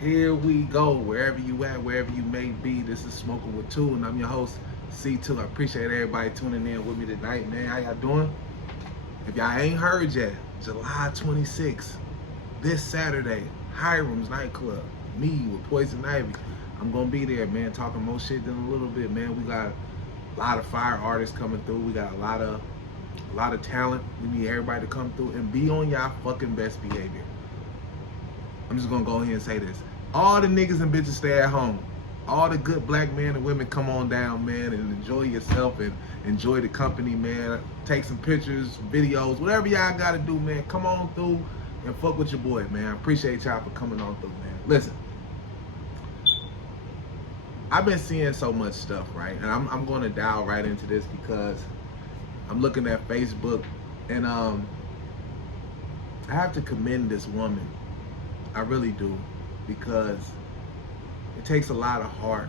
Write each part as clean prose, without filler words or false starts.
Here we go. Wherever you at, wherever you may be, this is Smokinwit2, and I'm your host, C2. I appreciate everybody tuning in with me tonight, man. How y'all doing? If y'all ain't heard yet, July 26th, this Saturday, Hiram's nightclub, me with Poison Ivy. I'm gonna be there, man, talking more shit than a little bit, man. We got a lot of fire artists coming through. We got a lot of talent. We need everybody to come through and be on y'all fucking best behavior. I'm just gonna go ahead and say this. All the niggas and bitches stay at home. All the good black men and women come on down, man, and enjoy yourself and enjoy the company, man. Take some pictures, videos, whatever y'all gotta do, man. Come on through and fuck with your boy, man. I appreciate y'all for coming on through, man. Listen, I've been seeing so much stuff, right? And I'm gonna dial right into this because I'm looking at Facebook and I have to commend this woman. I really do, because it takes a lot of heart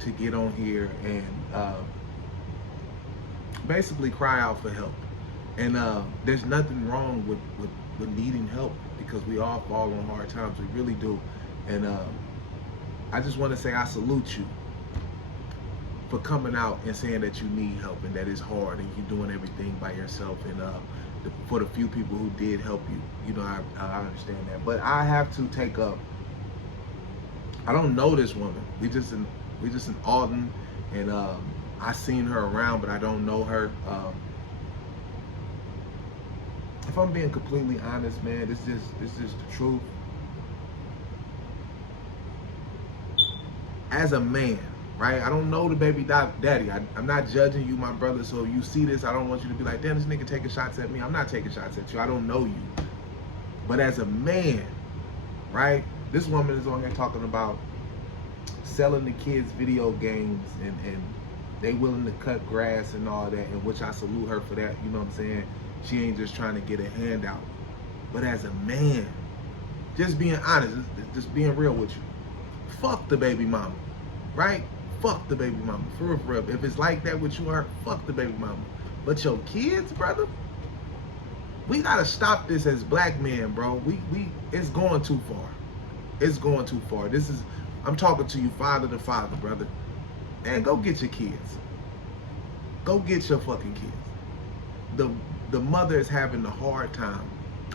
to get on here and basically cry out for help. And there's nothing wrong with needing help, because we all fall on hard times. We really do. And I just want to say I salute you for coming out and saying that you need help and that it's hard and you're doing everything by yourself. And for the few people who did help you, you know, I understand that. But I have to take up. I don't know this woman. We just in Alton, and I seen her around, but I don't know her. If I'm being completely honest, man, this is the truth. As a man, right? I don't know the baby daddy. I'm not judging you, my brother. So if you see this, I don't want you to be like, damn, this nigga taking shots at me. I'm not taking shots at you. I don't know you. But as a man, right? This woman is on here talking about selling the kids video games and they willing to cut grass and all that, and which I salute her for that. You know what I'm saying? She ain't just trying to get a handout. But as a man, just being honest, just being real with you. Fuck the baby mama, right? Fuck the baby mama, for real, for real. If it's like that with you, her, fuck the baby mama. But your kids, brother, we gotta stop this as black men, bro. It's going too far. It's going too far. I'm talking to you, father to father, brother. Man, go get your kids. Go get your fucking kids. The mother is having a hard time.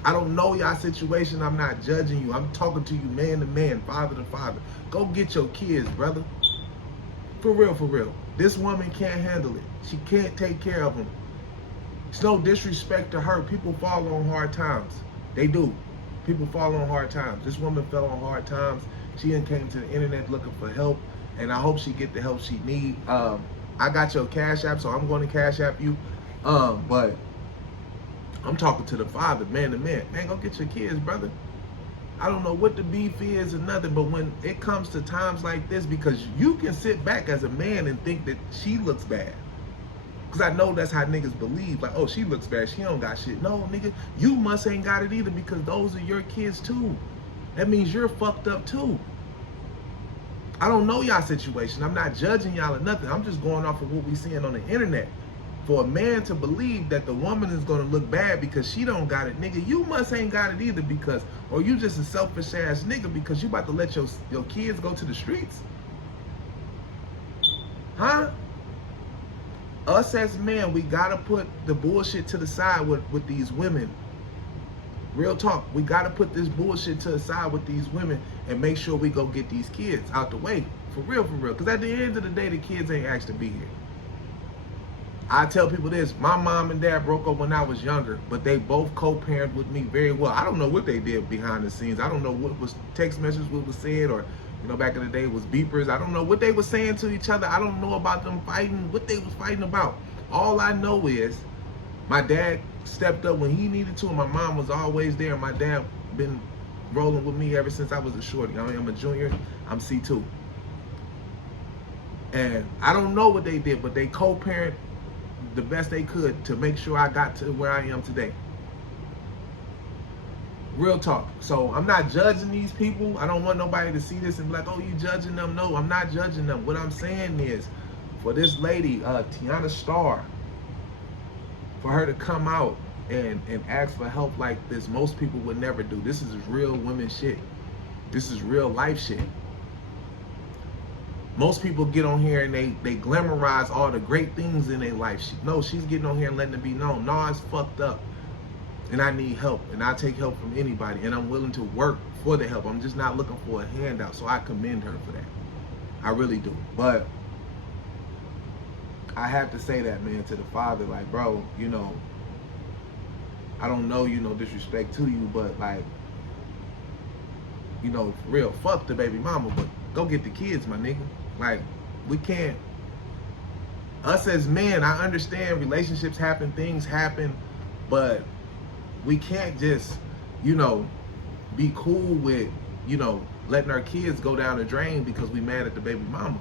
I don't know y'all situation. I'm not judging you. I'm talking to you man to man, father to father. Go get your kids, brother. For real, for real. This woman can't handle it. She can't take care of them. It's no disrespect to her. People fall on hard times. They do. People fall on hard times. This woman fell on hard times. She done came to the internet looking for help, and I hope she get the help she need. I got your Cash App, so I'm going to Cash App you. But I'm talking to the father, man to man. Man, go get your kids, brother. I don't know what the beef is or nothing, but when it comes to times like this, because you can sit back as a man and think that she looks bad. Because I know that's how niggas believe. Like, oh, she looks bad. She don't got shit. No, nigga, you must ain't got it either, because those are your kids too. That means you're fucked up too. I don't know y'all situation. I'm not judging y'all or nothing. I'm just going off of what we seeing on the internet. For a man to believe that the woman is gonna look bad because she don't got it, nigga, you must ain't got it either, because, or you just a selfish ass nigga because you about to let your kids go to the streets? Huh? Us as men, we gotta put the bullshit to the side with these women. Real talk, we gotta put this bullshit to the side with these women and make sure we go get these kids out the way. For real, for real. Because at the end of the day, the kids ain't asked to be here. I tell people this, my mom and dad broke up when I was younger, but they both co-parent with me very well. I don't know what they did behind the scenes. I don't know what was text messages, what was said, or, you know, back in the day it was beepers. I don't know what they were saying to each other. I don't know about them fighting, what they was fighting about. All I know is my dad stepped up when he needed to, and my mom was always there. My dad been rolling with me ever since I was a shorty. I mean, I'm a junior, I'm C2. And I don't know what they did, but they co-parent the best they could to make sure I got to where I am today. Real talk. So I'm not judging these people. I don't want nobody to see this and be like, oh, you judging them. No, I'm not judging them. What I'm saying is, for this lady, Tiana Starr, for her to come out and ask for help like this, most people would never do. This is real women shit. This is real life shit. Most people get on here and they glamorize all the great things in their life. She's getting on here and letting it be known. No, it's fucked up. And I need help. And I take help from anybody. And I'm willing to work for the help. I'm just not looking for a handout. So I commend her for that. I really do. But I have to say that, man, to the father. Like, bro, you know, I don't know, you know, disrespect to you, but like, you know, for real, fuck the baby mama, but go get the kids, my nigga. Like, we can't, us as men, I understand relationships happen, things happen, but we can't just, you know, be cool with, you know, letting our kids go down the drain because we mad at the baby mama.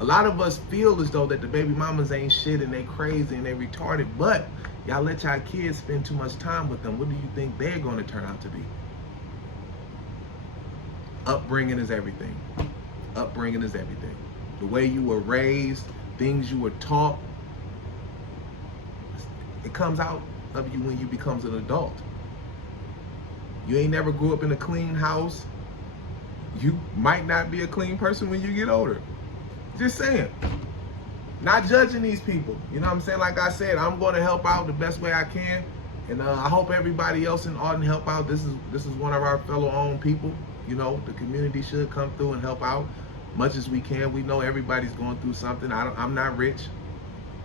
A lot of us feel as though that the baby mamas ain't shit and they crazy and they retarded, but y'all let y'all kids spend too much time with them. What do you think they're going to turn out to be? Upbringing is everything. Upbringing is everything. The way you were raised, things you were taught, it comes out of you when you become an adult. You ain't never grew up in a clean house. You might not be a clean person when you get older. Just saying. Not judging these people. You know what I'm saying? Like I said, I'm going to help out the best way I can. And I hope everybody else in Arden help out. This is one of our fellow owned people. You know, the community should come through and help out much as we can. We know everybody's going through something. I'm not rich.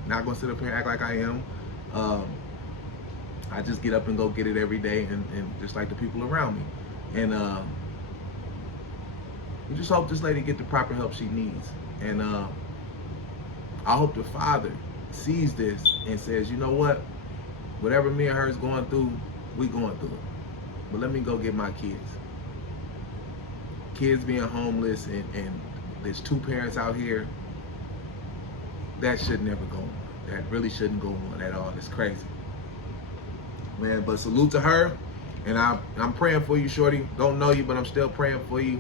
Not going to sit up here and act like I am. I just get up and go get it every day, and just like the people around me. And we just hope this lady get the proper help she needs. And I hope the father sees this and says, you know what? Whatever me and her is going through, we going through it. But let me go get my kids. Kids being homeless and there's two parents out here, that should never go on. That really shouldn't go on at all. It's crazy. Man, but salute to her. And I'm praying for you, shorty. Don't know you, but I'm still praying for you.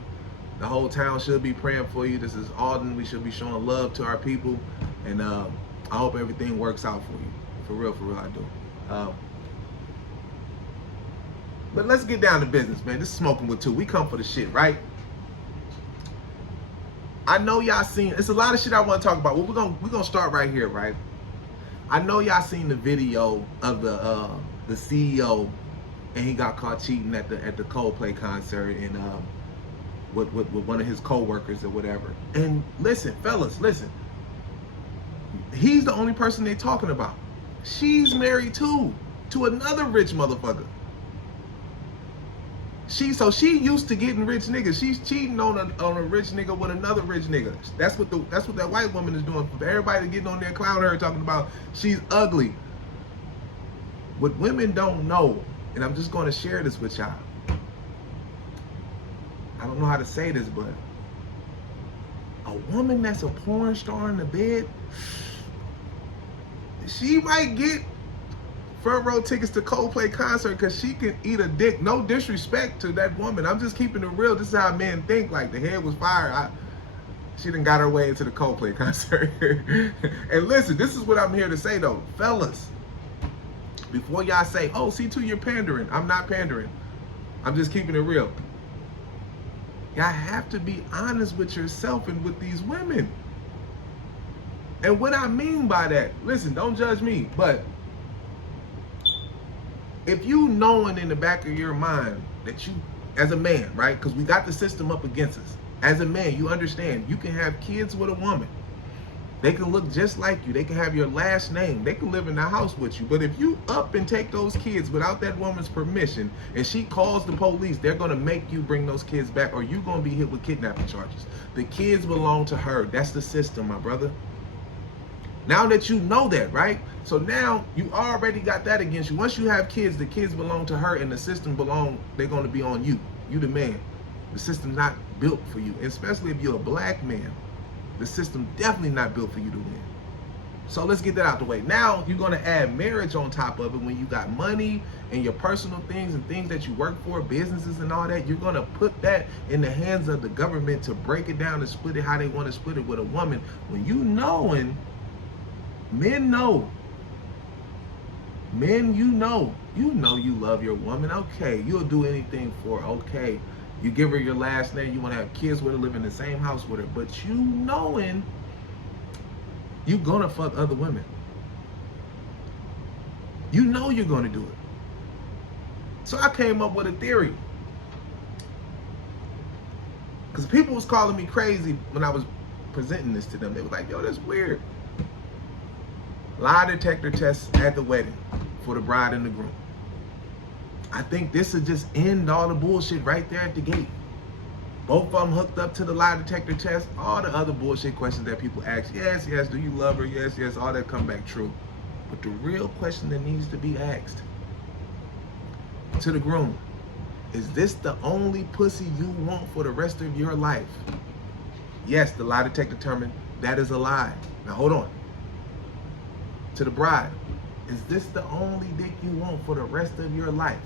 The whole town should be praying for you. This is Alden. We should be showing love to our people. And I hope everything works out for you. For real, I do. But let's get down to business, man. This is Smokinwit2. We come for the shit, right? I know y'all seen, it's a lot of shit I want to talk about. Well, we're gonna start right here, right? I know y'all seen the video of the CEO, and he got caught cheating at the Coldplay concert, and with one of his co-workers or whatever. And listen, fellas, listen. He's the only person they talking about. She's married too, to another rich motherfucker. So she used to getting rich niggas. She's cheating on a rich nigga with another rich nigga. That's what that white woman is doing. Everybody getting on there clowning her, talking about she's ugly. What women don't know, and I'm just going to share this with y'all. I don't know how to say this, but a woman that's a porn star in the bed, she might get front row tickets to Coldplay concert because she can eat a dick. No disrespect to that woman. I'm just keeping it real. This is how men think. Like, the head was fired. She done got her way into the Coldplay concert. And listen, this is what I'm here to say though. Fellas, before y'all say, oh, C2, you're pandering. I'm not pandering. I'm just keeping it real. Y'all have to be honest with yourself and with these women. And what I mean by that, listen, don't judge me, but if you knowing in the back of your mind that you, as a man, right, because we got the system up against us, as a man, you understand, you can have kids with a woman. They can look just like you. They can have your last name. They can live in the house with you. But if you up and take those kids without that woman's permission and she calls the police, they're going to make you bring those kids back, or you're going to be hit with kidnapping charges. The kids belong to her. That's the system, my brother. Now that you know that, right? So now you already got that against you. Once you have kids, the kids belong to her and the system they're going to be on you. You the man. The system's not built for you, especially if you're a black man. The system definitely not built for you to win. So let's get that out the way. Now you're going to add marriage on top of it. When you got money and your personal things and things that you work for, businesses and all that, you're going to put that in the hands of the government to break it down and split it how they want to split it with a woman. When you knowing, men know. Men, you know you love your woman. Okay, you'll do anything for her. Okay, You give her your last name, you want to have kids with her, live in the same house with her, but you knowing you gonna fuck other women. You know you're gonna do it. So I came up with a theory. Because people was calling me crazy when I was presenting this to them. They were like, yo, that's weird. Lie detector tests at the wedding for the bride and the groom. I think this would just end all the bullshit right there at the gate. Both of them hooked up to the lie detector test. All the other bullshit questions that people ask, yes, yes, do you love her? Yes, yes, all that come back true. But the real question that needs to be asked to the groom, is this the only pussy you want for the rest of your life? Yes, the lie detector determined that is a lie. Now hold on. To the bride, is this the only dick you want for the rest of your life?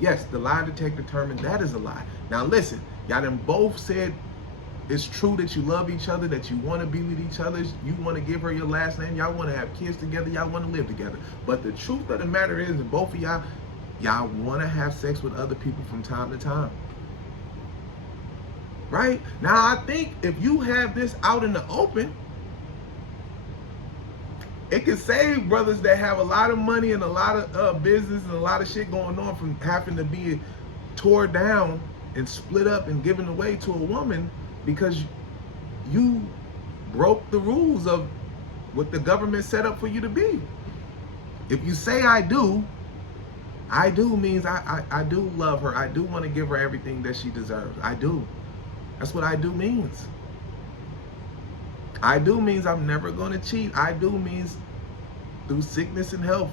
Yes, the lie detector determined that is a lie. Now listen, y'all done both said it's true that you love each other, that you want to be with each other, you want to give her your last name, y'all want to have kids together, y'all want to live together. But the truth of the matter is that both of y'all want to have sex with other people from time to time. Right? Now I think if you have this out in the open, it can save brothers that have a lot of money and a lot of business and a lot of shit going on from having to be tore down and split up and given away to a woman because you broke the rules of what the government set up for you to be. If you say I do means I do love her. I do want to give her everything that she deserves. I do. That's what I do means. I do means I'm never going to cheat. I do means through sickness and health.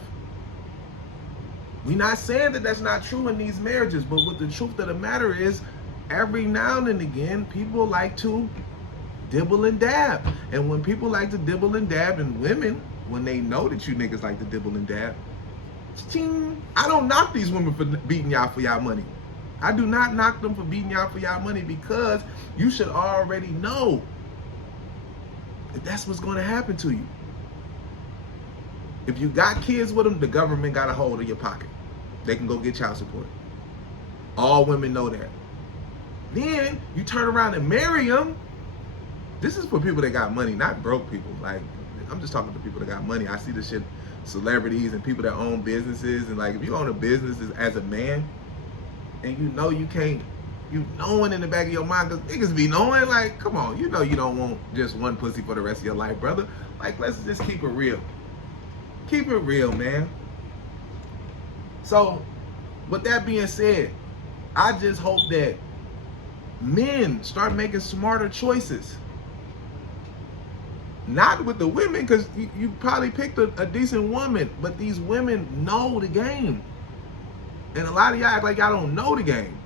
We're not saying that that's not true in these marriages, but what the truth of the matter is, every now and again, people like to dibble and dab. And when people like to dibble and dab, and women, when they know that you niggas like to dibble and dab, I don't knock these women for beating y'all for y'all money. I do not knock them for beating y'all for y'all money, because you should already know that that's what's going to happen to you. If you got kids with them, the government got a hold of your pocket. They can go get child support. All women know that. Then you turn around and marry them. This is for people that got money, not broke people. Like, I'm just talking to people that got money. I see this shit, celebrities and people that own businesses. And like, if you own a business as a man, and you know you can't, you knowing in the back of your mind, because niggas be knowing, like, come on, you know you don't want just one pussy for the rest of your life, brother. Like, let's just keep it real. Keep it real, man. So, with that being said, I just hope that men start making smarter choices. Not with the women, because you probably picked a decent woman, but these women know the game. And a lot of y'all act like y'all don't know the game.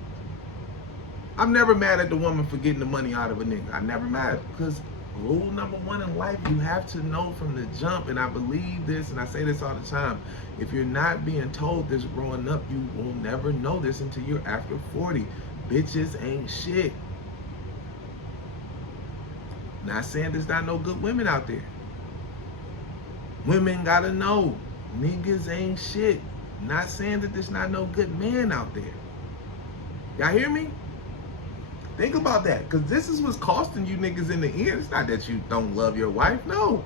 I'm never mad at the woman for getting the money out of a nigga. I'm never mad, because rule number one in life, you have to know from the jump. And I believe this, and I say this all the time. If you're not being told this growing up, you will never know this until you're after 40. Bitches ain't shit. Not saying there's not no good women out there. Women gotta know, niggas ain't shit. Not saying that there's not no good men out there. Y'all hear me? Think about that, because this is what's costing you niggas in the end. It's not that you don't love your wife. No.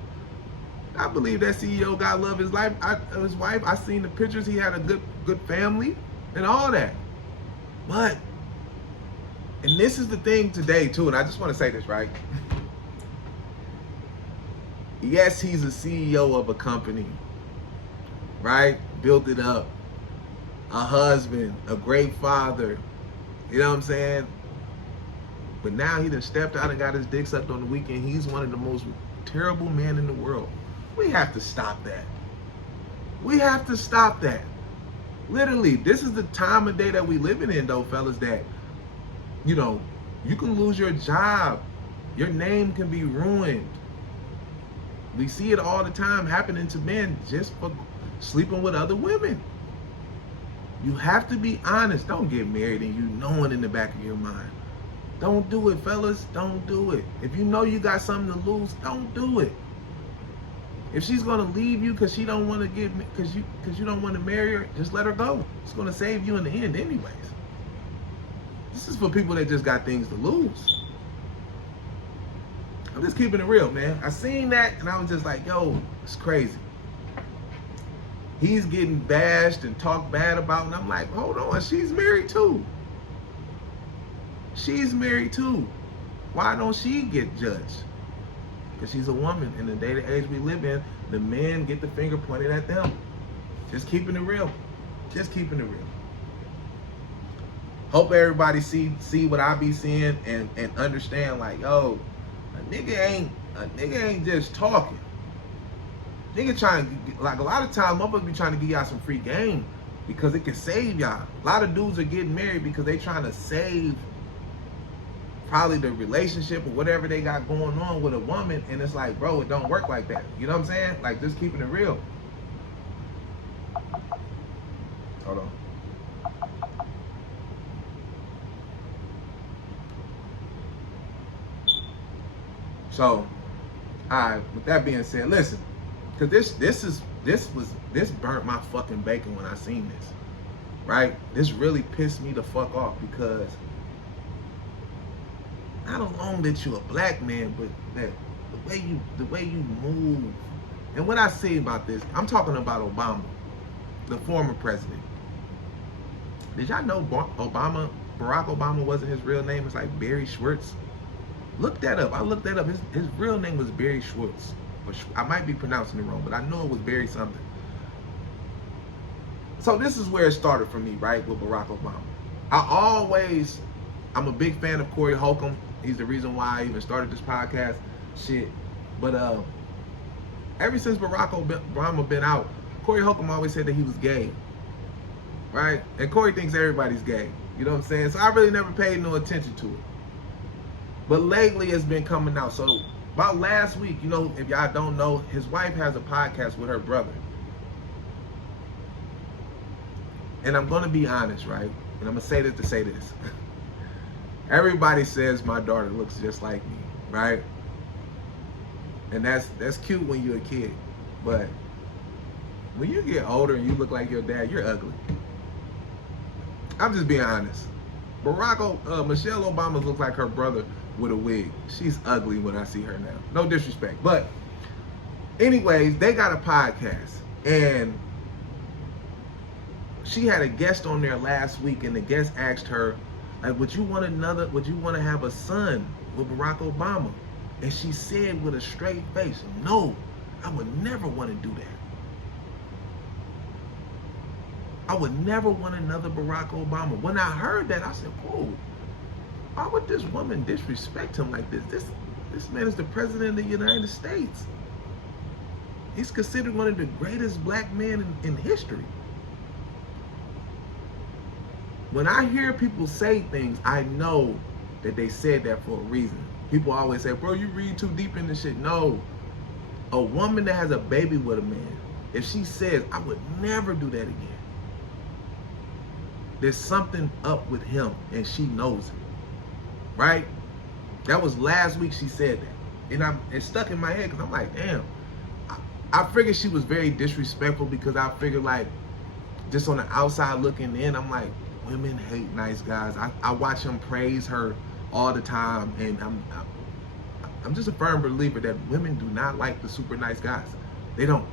I believe that CEO got love his wife. I seen the pictures. He had a good family and all that. But, and this is the thing today too, and I just want to say this, right? Yes, he's a CEO of a company, right? Built it up. A husband, a great father. You know what I'm saying? But now he done stepped out and got his dick sucked on the weekend. He's one of the most terrible men in the world. We have to stop that. We have to stop that. Literally, this is the time of day that we living in, though, fellas, that, you know, you can lose your job. Your name can be ruined. We see it all the time happening to men just for sleeping with other women. You have to be honest. Don't get married and you knowing in the back of your mind. Don't do it, fellas. Don't do it. If you know you got something to lose, don't do it. If she's gonna leave you because she don't want to because you don't want to marry her, just let her go. It's gonna save you in the end, anyways. This is for people that just got things to lose. I'm just keeping it real, man. I seen that and I was just like, yo, it's crazy. He's getting bashed and talked bad about, and I'm like, hold on, she's married too. She's married too. Why don't she get judged? Because she's a woman. In the day and age we live in, the men get the finger pointed at them. Just keeping it real. Just keeping it real. Hope everybody see what I be seeing and understand, like, yo, a nigga ain't just talking. Nigga trying to, like, a lot of times motherfuckers be trying to give y'all some free game because it can save y'all. A lot of dudes are getting married because they trying to save probably the relationship or whatever they got going on with a woman, and it's like, bro, it don't work like that. You know what I'm saying? Like, just keeping it real. Hold on. So, alright, with that being said, listen, because this burnt my fucking bacon when I seen this. Right? This really pissed me the fuck off because not alone that you a black man, but that the way you move. And what I say about this, I'm talking about Obama, the former president. Did y'all know Barack Obama wasn't his real name? It's like Barry Schwartz. Look that up. I looked that up. His real name was Barry Schwartz. I might be pronouncing it wrong, but I know it was Barry something. So this is where it started for me, right, with Barack Obama. I'm a big fan of Corey Holcomb. He's the reason why I even started this podcast. Shit. But ever since Barack Obama been out, Corey Holcomb always said that he was gay. Right? And Corey thinks everybody's gay. You know what I'm saying? So I really never paid no attention to it. But lately it's been coming out. So about last week, you know, if y'all don't know, his wife has a podcast with her brother. And I'm going to be honest, right? And I'm going to say this to say this. Everybody says my daughter looks just like me, right? And that's cute when you're a kid. But when you get older and you look like your dad, you're ugly. I'm just being honest. Michelle Obama looks like her brother with a wig. She's ugly when I see her now. No disrespect. But anyways, they got a podcast. And she had a guest on there last week, and the guest asked her, like, would you want to have a son with Barack Obama? And she said with a straight face, no, I would never want to do that. I would never want another Barack Obama. When I heard that, I said, whoa, why would this woman disrespect him like this? This man is the president of the United States. He's considered one of the greatest black men in history. When I hear people say things, I know that they said that for a reason. People always say, bro, you read too deep into shit. No. A woman that has a baby with a man, if she says, I would never do that again, there's something up with him, and she knows it. Right? That was last week she said that. And it stuck in my head because I'm like, damn. I figured she was very disrespectful because I figured, like, just on the outside looking in, I'm like, women hate nice guys. I watch them praise her all the time, and I'm just a firm believer that women do not like the super nice guys. They don't.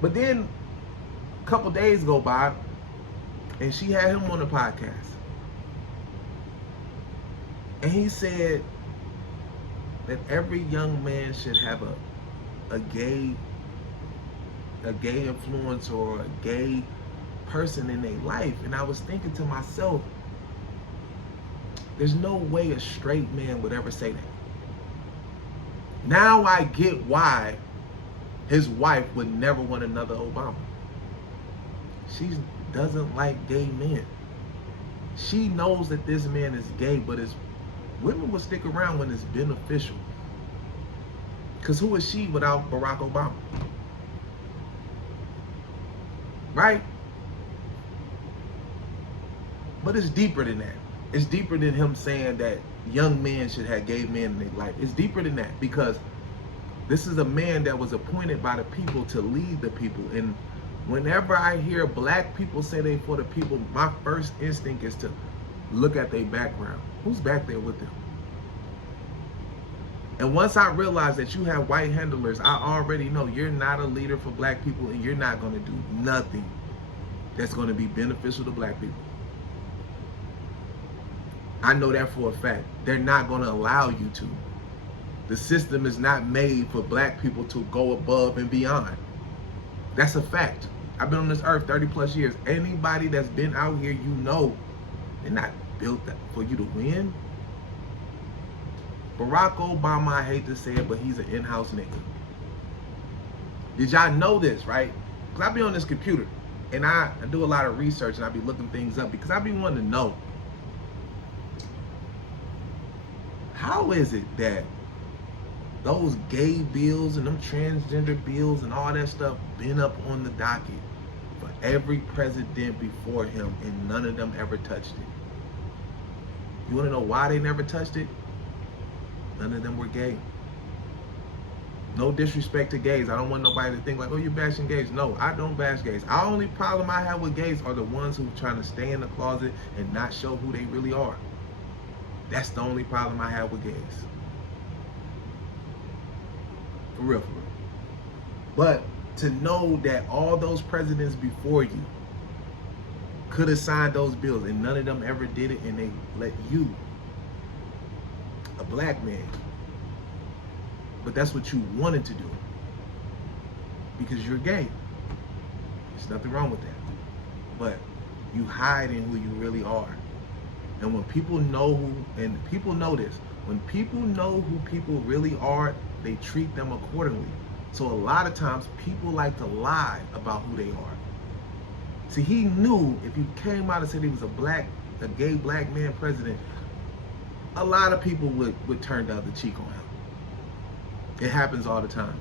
But then a couple days go by, and she had him on the podcast. And he said that every young man should have a gay influence or a gay person in their life. And I was thinking to myself, there's no way a straight man would ever say that. Now I get why his wife would never want another Obama. She doesn't like gay men. She knows that this man is gay, but women will stick around when it's beneficial. Because who is she without Barack Obama? Right? But it's deeper than that. It's deeper than him saying that young men should have gay men in their life. It's deeper than that, because this is a man that was appointed by the people to lead the people. And whenever I hear black people say they for the people, my first instinct is to look at their background. Who's back there with them? And once I realized that you have white handlers, I already know you're not a leader for black people, and you're not going to do nothing that's going to be beneficial to black people. I know that for a fact. They're not going to allow you to. The system is not made for black people to go above and beyond. That's a fact. I've been on this earth 30 plus years. Anybody that's been out here, you know, they're not built for you to win. Barack Obama, I hate to say it, but he's an in-house nigga. Did y'all know this, right? Because I be on this computer, and I do a lot of research, and I be looking things up, because I be wanting to know, how is it that those gay bills and them transgender bills and all that stuff been up on the docket for every president before him, and none of them ever touched it? You want to know why they never touched it? None of them were gay. No disrespect to gays. I don't want nobody to think like, oh, you're bashing gays. No, I don't bash gays. The only problem I have with gays are the ones who are trying to stay in the closet and not show who they really are. That's the only problem I have with gays. For real, for real. But to know that all those presidents before you could have signed those bills and none of them ever did it, and they let you, a black man, but that's what you wanted to do because you're gay. There's nothing wrong with that. But you hide in who you really are. And when people know who, and people know this, when people know who people really are, they treat them accordingly. So a lot of times people like to lie about who they are. See, he knew if you came out and said he was a gay black man president, a lot of people would turn the other cheek on him. It happens all the time.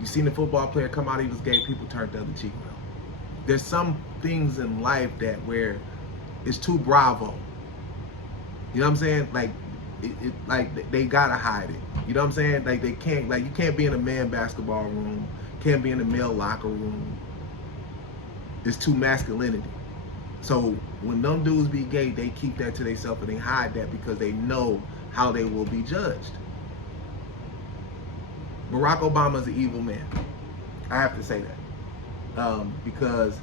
You seen a football player come out, he was gay, people turned the other cheek on him. There's some things in life that where it's too bravo. You know what I'm saying? Like, like they gotta hide it. You know what I'm saying? Like they can't, like you can't be in a man basketball room, can't be in a male locker room. It's too masculinity. So when them dudes be gay, they keep that to themselves and they hide that because they know how they will be judged. Barack Obama's an evil man. I have to say that. Because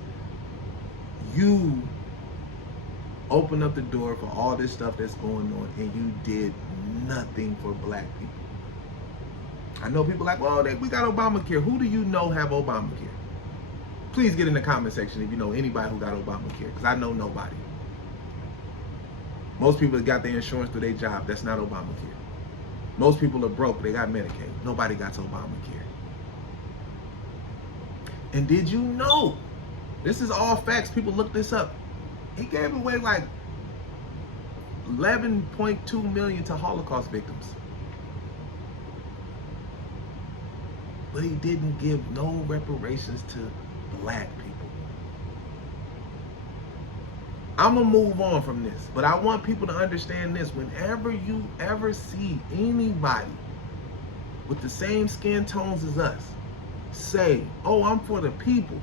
you open up the door for all this stuff that's going on and you did nothing for black people. I know people like, well, we got Obamacare. Who do you know have Obamacare? Please get in the comment section if you know anybody who got Obamacare, because I know nobody. Most people that got their insurance through their job, that's not Obamacare. Most people are broke, they got Medicaid. Nobody got Obamacare. And did you know, this is all facts, people look this up, he gave away like 11.2 million to Holocaust victims. But he didn't give no reparations to black people. I'm gonna move on from this, but I want people to understand this. Whenever you ever see anybody with the same skin tones as us say, oh, I'm for the people,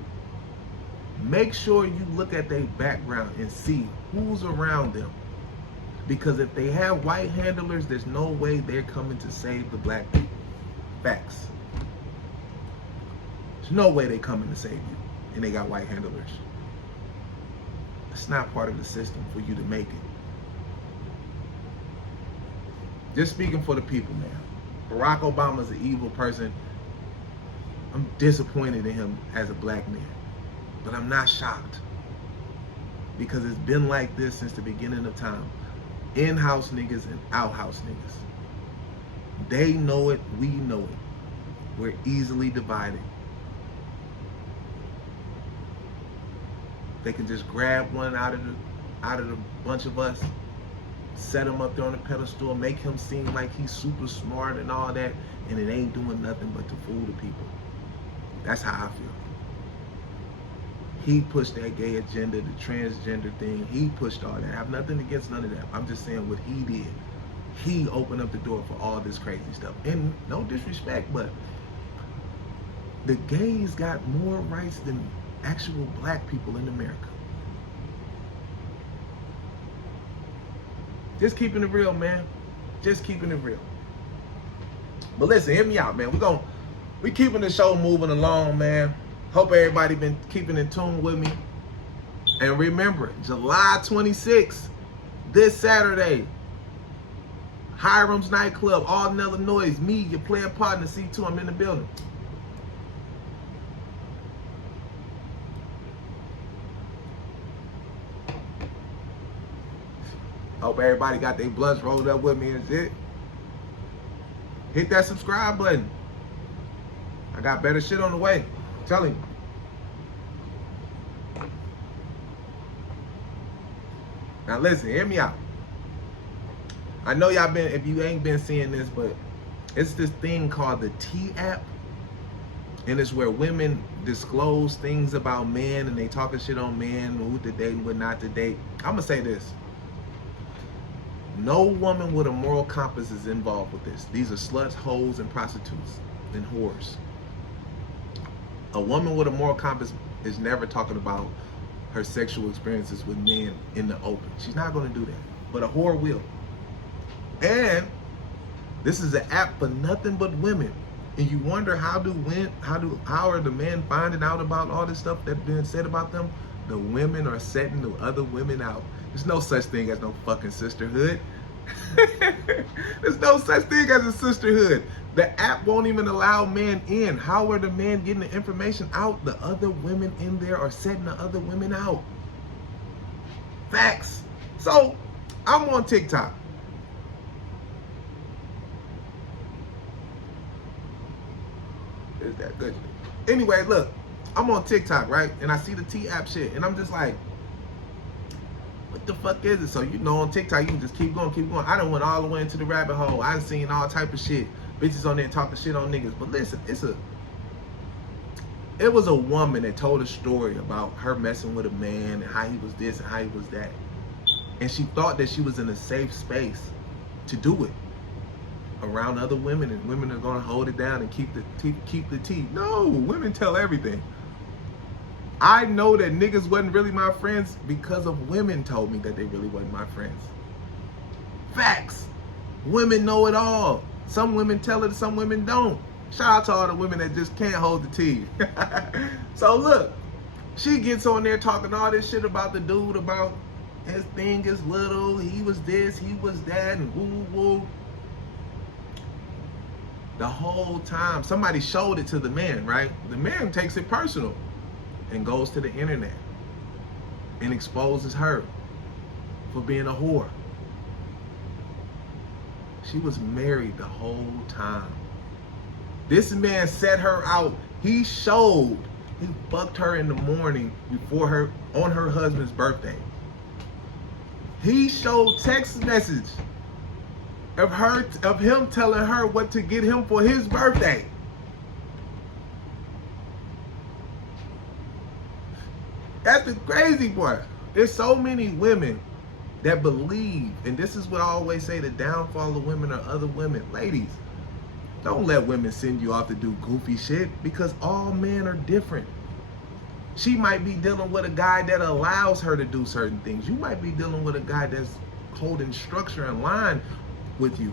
make sure you look at their background and see who's around them. Because if they have white handlers, there's no way they're coming to save the black people. Facts. There's no way they're coming to save you and they got white handlers. It's not part of the system for you to make it. Just speaking for the people, man. Barack Obama's an evil person. I'm disappointed in him as a black man. But I'm not shocked. Because it's been like this since the beginning of time. In-house niggas and out-house niggas. They know it, we know it. We're easily divided. They can just grab one out of the bunch of us, set him up there on a pedestal, make him seem like he's super smart and all that, and it ain't doing nothing but to fool the people. That's how I feel. He pushed that gay agenda, the transgender thing. He pushed all that. I have nothing against none of that. I'm just saying what he did. He opened up the door for all this crazy stuff. And no disrespect, but the gays got more rights than actual black people in America. Just keeping it real, man. Just keeping it real. But listen, hear me out, man. We keeping the show moving along, man. Hope everybody been keeping in tune with me. And remember, July 26th, this Saturday, Hiram's Nightclub, Alden, Illinois. Me, your player partner, C2. I'm in the building. Hope everybody got their blunts rolled up with me and shit. Hit that subscribe button. I got better shit on the way. I'm telling you. Now listen, hear me out. I know y'all been, if you ain't been seeing this, but it's this thing called the T app. And it's where women disclose things about men and they talking shit on men, who to date and what not to date. I'm gonna say this. No woman with a moral compass is involved with this. These are sluts, hoes, and prostitutes, and whores. A woman with a moral compass is never talking about her sexual experiences with men in the open. She's not gonna do that. But a whore will. And this is an app for nothing but women. And you wonder how are the men finding out about all this stuff that's been said about them? The women are setting the other women out. There's no such thing as no fucking sisterhood. There's no such thing as a sisterhood. The app won't even allow men in. How are the men getting the information out? The other women in there are setting the other women out. Facts. So, I'm on TikTok. Is that good? Anyway, look, I'm on TikTok, right? And I see the T app shit, and I'm just like, what the fuck is it? So you know, on TikTok, you can just keep going, keep going. I done went all the way into the rabbit hole. I done seen all type of shit. Bitches on there talking shit on niggas. But listen, it was a woman that told a story about her messing with a man and how he was this and how he was that. And she thought that she was in a safe space to do it around other women, and women are gonna hold it down and keep the tea. No, women tell everything. I know that niggas wasn't really my friends because of women told me that they really wasn't my friends. Facts. Women know it all. Some women tell it, some women don't. Shout out to all the women that just can't hold the tea. So look, she gets on there talking all this shit about the dude, about his thing is little, he was this, he was that, and woo woo. The whole time, somebody showed it to the man, right? The man takes it personal and goes to the internet and exposes her for being a whore. She was married the whole time. This man set her out. He fucked her in the morning before her, on her husband's birthday. He showed text message of him telling her what to get him for his birthday. That's the crazy part. There's so many women that believe, and this is what I always say, the downfall of women are other women. Ladies, don't let women send you off to do goofy shit, because all men are different. She might be dealing with a guy that allows her to do certain things. You might be dealing with a guy that's holding structure and line with you.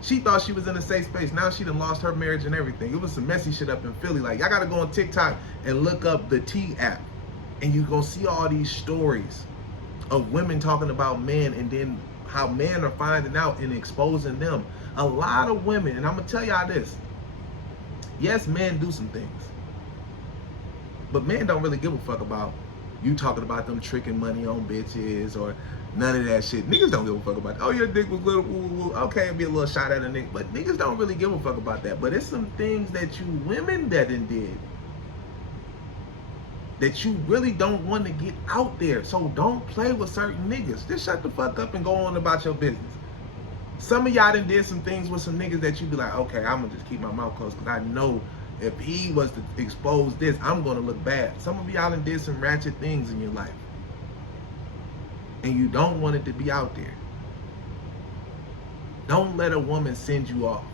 She thought she was in a safe space. Now she done lost her marriage and everything. It was some messy shit up in Philly. Like, I gotta go on TikTok and look up the T app, and you're gonna see all these stories of women talking about men, and then how men are finding out and exposing them. A lot of women, and I'm gonna tell y'all this, yes, men do some things, but men don't really give a fuck about you talking about them tricking money on bitches or none of that shit. Niggas don't give a fuck about that. Oh, your dick was little, woo, woo, woo. Okay, it'd be a little shot at a nigga, but niggas don't really give a fuck about that. But it's some things that you women that did that you really don't want to get out there. So don't play with certain niggas. Just shut the fuck up and go on about your business. Some of y'all done did some things with some niggas that you be like, okay, I'm gonna just keep my mouth closed, because I know if he was to expose this, I'm gonna look bad. Some of y'all done did some ratchet things in your life, and you don't want it to be out there. Don't let a woman send you off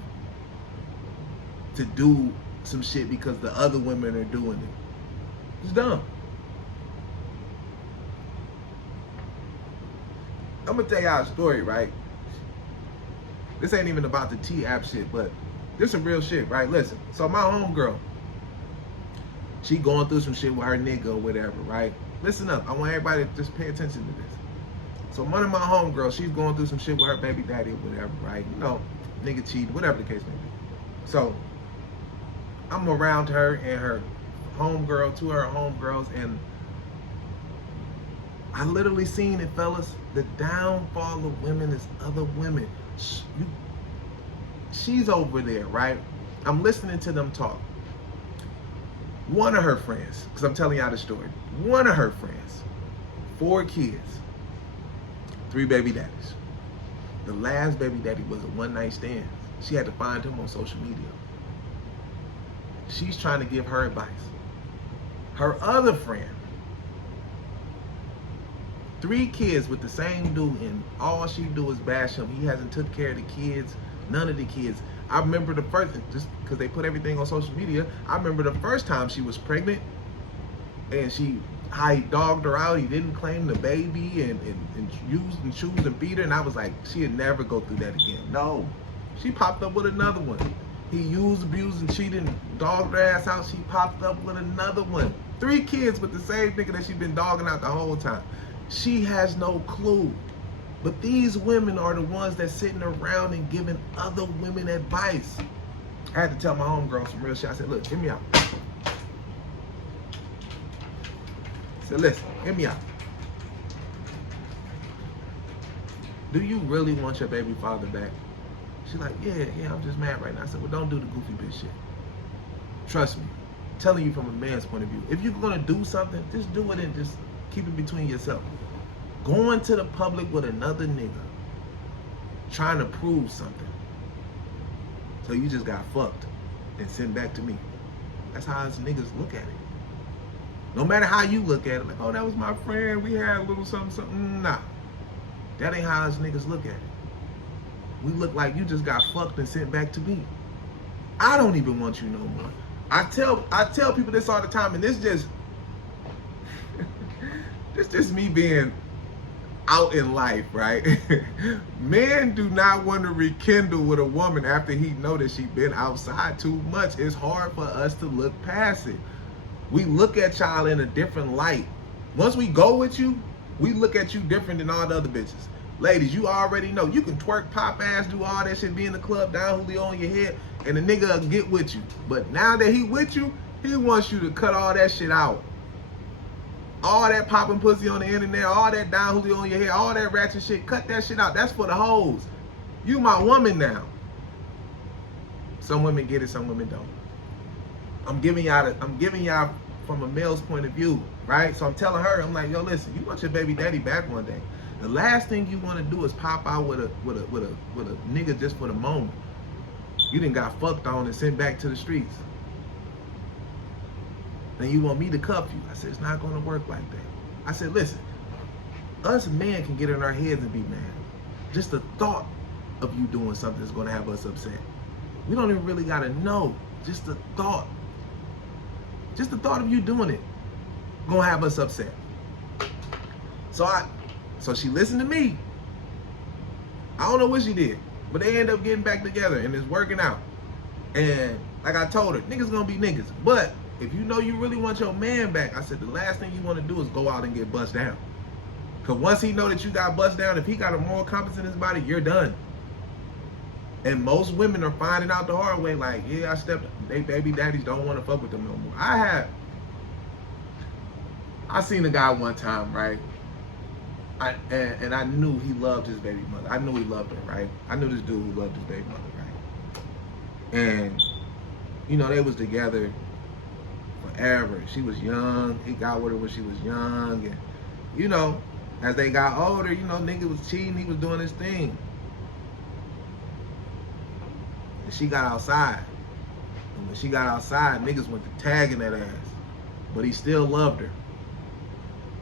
to do some shit because the other women are doing it. It's dumb. I'm gonna tell y'all a story, right? This ain't even about the T-app shit, but this is real shit, right? Listen, so my homegirl, she going through some shit with her nigga or whatever, right? Listen up, I want everybody to just pay attention to this. So one of my homegirls, she's going through some shit with her baby daddy or whatever, right? You know, nigga cheated, whatever the case may be. So I'm around her and her homegirl, two of her homegirls, and I literally seen it, fellas. The downfall of women is other women. She's over there, right? I'm listening to them talk. One of her friends, because I'm telling y'all the story, one of her friends, 4 kids, 3 baby daddies. The last baby daddy was a one-night stand. She had to find him on social media. She's trying to give her advice. Her other friend, 3 kids with the same dude, and all she do is bash him. He hasn't took care of the kids, none of the kids. I remember the first, just because they put everything on social media, I remember the first time she was pregnant, and how he dogged her out. He didn't claim the baby and used and choose and beat her, and I was like, she'd never go through that again. No, she popped up with another one. He used, abused, and cheated and dogged her ass out. She popped up with another one. 3 kids with the same nigga that she's been dogging out the whole time. She has no clue. But these women are the ones that's sitting around and giving other women advice. I had to tell my homegirl some real shit. I said, look, hear me out. I said, listen, hear me out. Do you really want your baby father back? She's like, yeah, I'm just mad right now. I said, well, don't do the goofy bitch shit. Trust me. I'm telling you from a man's point of view. If you're gonna do something, just do it and just keep it between yourself. Going to the public with another nigga, trying to prove something. So you just got fucked and sent back to me. That's how us niggas look at it. No matter how you look at it, like, oh, that was my friend, we had a little something. Nah, that ain't how us niggas look at it. We look like you just got fucked and sent back to me. I don't even want you no more. I tell people this all the time, and this just me being out in life, right? Men do not want to rekindle with a woman after he know that she been outside too much. It's hard for us to look past it. We look at y'all in a different light. Once we go with you, we look at you different than all the other bitches. Ladies, you already know. You can twerk, pop ass, do all that shit, be in the club, down Julio on your head, and the nigga will get with you. But now that he with you, he wants you to cut all that shit out. All that popping pussy on the internet, all that down Julio on your head, all that ratchet shit, cut that shit out. That's for the hoes. You my woman now. Some women get it, some women don't. I'm giving y'all from a male's point of view, right? So I'm telling her, I'm like, yo, listen, you want your baby daddy back one day. The last thing you want to do is pop out with a nigga just for the moment. You done got fucked on and sent back to the streets. Then you want me to cuff you. I said, it's not going to work like that. I said, listen, us men can get in our heads and be mad. Just the thought of you doing something is going to have us upset. We don't even really got to know. Just the thought. Just the thought of you doing it going to have us upset. So she listened to me. I don't know what she did, but they end up getting back together and it's working out. And like I told her, niggas gonna be niggas. But if you know you really want your man back, I said the last thing you want to do is go out and get bust down. Cause once he know that you got bust down, if he got a moral compass in his body, you're done. And most women are finding out the hard way, like, yeah, they baby daddies don't want to fuck with them no more. I seen a guy one time, right? And I knew he loved his baby mother. I knew he loved her, right? I knew this dude who loved his baby mother, right? And, you know, they was together forever. She was young. He got with her when she was young. And, you know, as they got older, you know, nigga was cheating. He was doing his thing. And she got outside. And when she got outside, niggas went to tagging that ass. But he still loved her.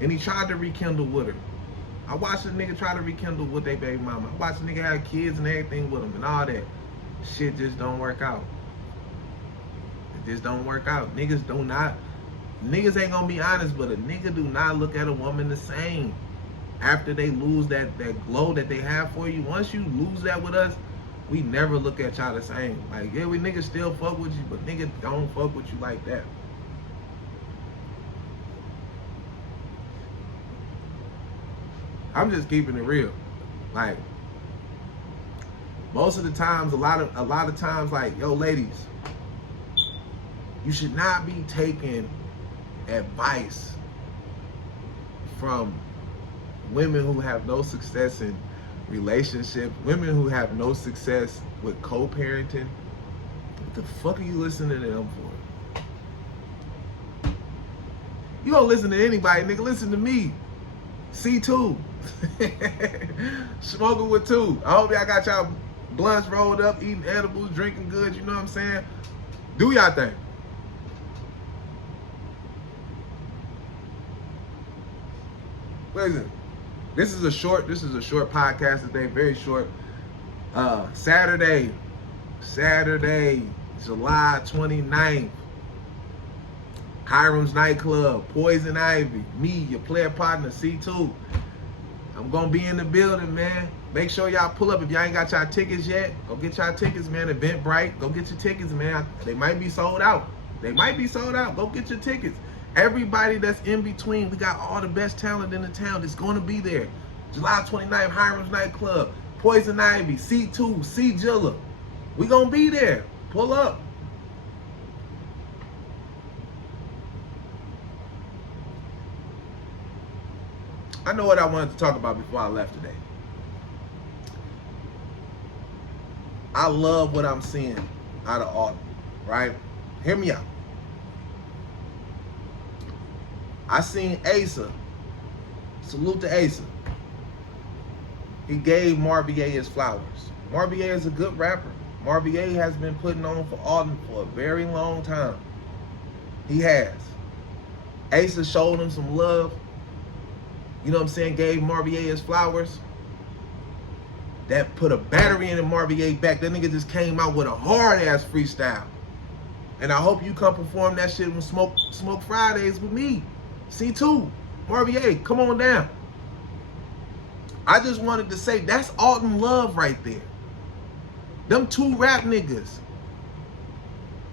And he tried to rekindle with her. I watched a nigga try to rekindle with their baby mama. I watched a nigga have kids and everything with them and all that. Shit just don't work out. It just don't work out. Niggas ain't gonna be honest, but a nigga do not look at a woman the same. after they lose that glow that they have for you, once you lose that with us, we never look at y'all the same. Like, yeah, we niggas still fuck with you, but niggas don't fuck with you like that. I'm just keeping it real. Like, most of the times, a lot of times, like, yo, ladies, you should not be taking advice from women who have no success in relationships, women who have no success with co-parenting. What the fuck are you listening to them for? You don't listen to anybody, nigga. Listen to me. C2. Smokinwit2. I hope y'all got y'all blunts rolled up, eating edibles, drinking good, you know what I'm saying? Do y'all thing. Listen, this is a short podcast today, very short. Saturday, July 29th, Hiram's Nightclub, Poison Ivy, me, your player partner, C2. I'm gonna be in the building, man. Make sure y'all pull up. If y'all ain't got y'all tickets yet, go get y'all tickets, man. Eventbrite, go get your tickets, man. They might be sold out. Go get your tickets. Everybody that's in between, we got all the best talent in the town that's gonna be there. July 29th, Hiram's Nightclub, Poison Ivy, C2, C Jilla. We gonna be there. Pull up. I know what I wanted to talk about before I left today. I love what I'm seeing out of Alton, right? Hear me out. I seen Asa. Salute to Asa. He gave Marvier his flowers. Marvier is a good rapper. Marvier has been putting on for Alton for a very long time. He has. Asa showed him some love. You know what I'm saying? Gave Marvier his flowers. That put a battery in Marvier back. That nigga just came out with a hard-ass freestyle. And I hope you come perform that shit with Smoke Fridays with me. C2, Marvier, come on down. I just wanted to say, that's Alton love right there. Them two rap niggas.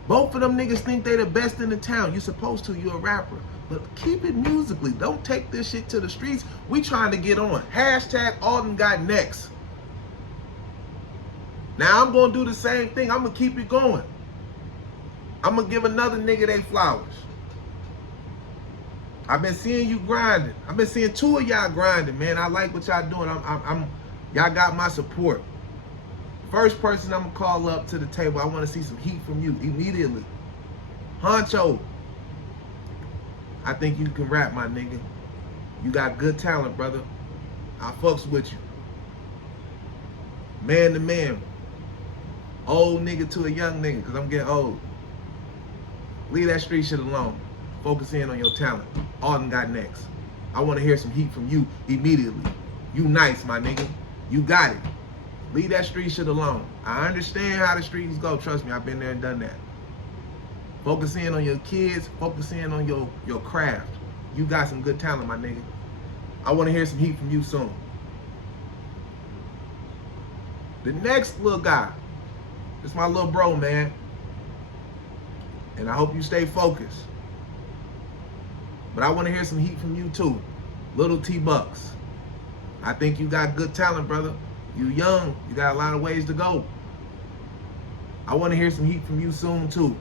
Both of them niggas think they the best in the town. You're supposed to, you're a rapper. But keep it musically. Don't take this shit to the streets. We trying to get on. Hashtag Alton got next. Now I'm going to do the same thing. I'm going to keep it going. I'm going to give another nigga they flowers. I've been seeing you grinding. I've been seeing two of y'all grinding, man. I like what y'all doing. Y'all got my support. First person I'm going to call up to the table, I want to see some heat from you immediately. Honcho. I think you can rap, my nigga. You got good talent, brother. I fucks with you. Man to man. Old nigga to a young nigga, because I'm getting old. Leave that street shit alone. Focus in on your talent. Alton got next. I want to hear some heat from you immediately. You nice, my nigga. You got it. Leave that street shit alone. I understand how the streets go. Trust me, I've been there and done that. Focus in on your kids. Focus in on your craft. You got some good talent, my nigga. I want to hear some heat from you soon. The next little guy, it's my little bro, man. And I hope you stay focused. But I want to hear some heat from you too. Little T-Bucks. I think you got good talent, brother. You young. You got a lot of ways to go. I want to hear some heat from you soon too.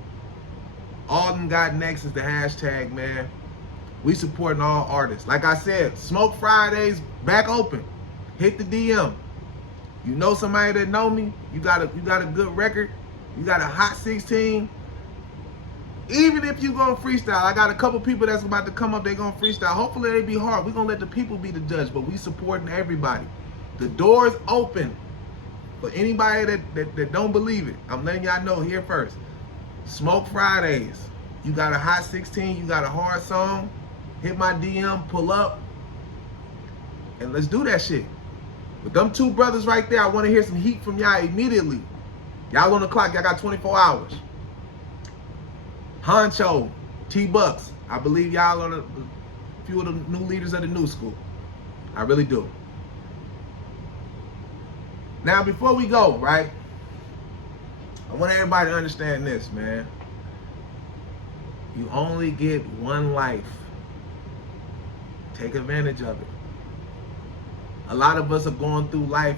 Alton got next is the hashtag, man. We supporting all artists. Like I said, Smoke Fridays back open. Hit the DM. You know somebody that know me. You got a good record. You got a hot 16. Even if you gonna freestyle, I got a couple people that's about to come up. They gonna freestyle. Hopefully they be hard. We gonna let the people be the judge, but we supporting everybody. The door's open for anybody that don't believe it. I'm letting y'all know here first. Smoke Fridays. You got a hot 16. You got a hard song. Hit my DM. Pull up, and let's do that shit. With them two brothers right there, I want to hear some heat from y'all immediately. Y'all on the clock. Y'all got 24 hours. Honcho, T-Bucks. I believe y'all are a few of the new leaders of the new school. I really do. Now, before we go, right, I want everybody to understand this, man. You only get one life. Take advantage of it. A lot of us are going through life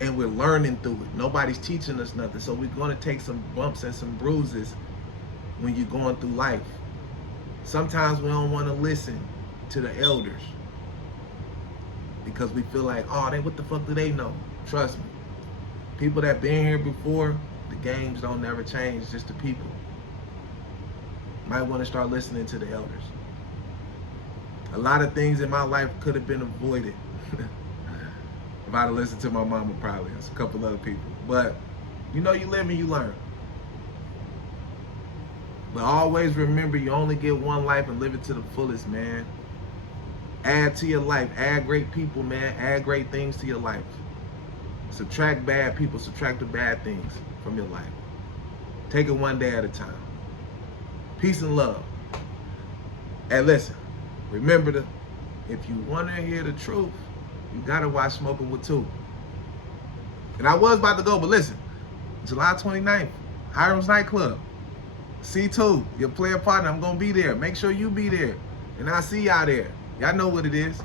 and we're learning through it. Nobody's teaching us nothing. So we're going to take some bumps and some bruises when you're going through life. Sometimes we don't want to listen to the elders because we feel like, oh, what the fuck do they know? Trust me. People that been here before, the games don't never change, just the people. Might want to start listening to the elders. A lot of things in my life could have been avoided if I'd have listened to my mama, probably. There's a couple other people. But you know, you live and you learn. But always remember, you only get one life and live it to the fullest, man. Add to your life. Add great people, man. Add great things to your life. Subtract bad people. Subtract the bad things from your life. Take it one day at a time. Peace and love. And listen, remember, if you want to hear the truth, you got to watch Smokinwit2. And I was about to go, but listen, July 29th, Hiram's Nightclub. C2, your player partner, I'm going to be there. Make sure you be there. And I'll see y'all there. Y'all know what it is.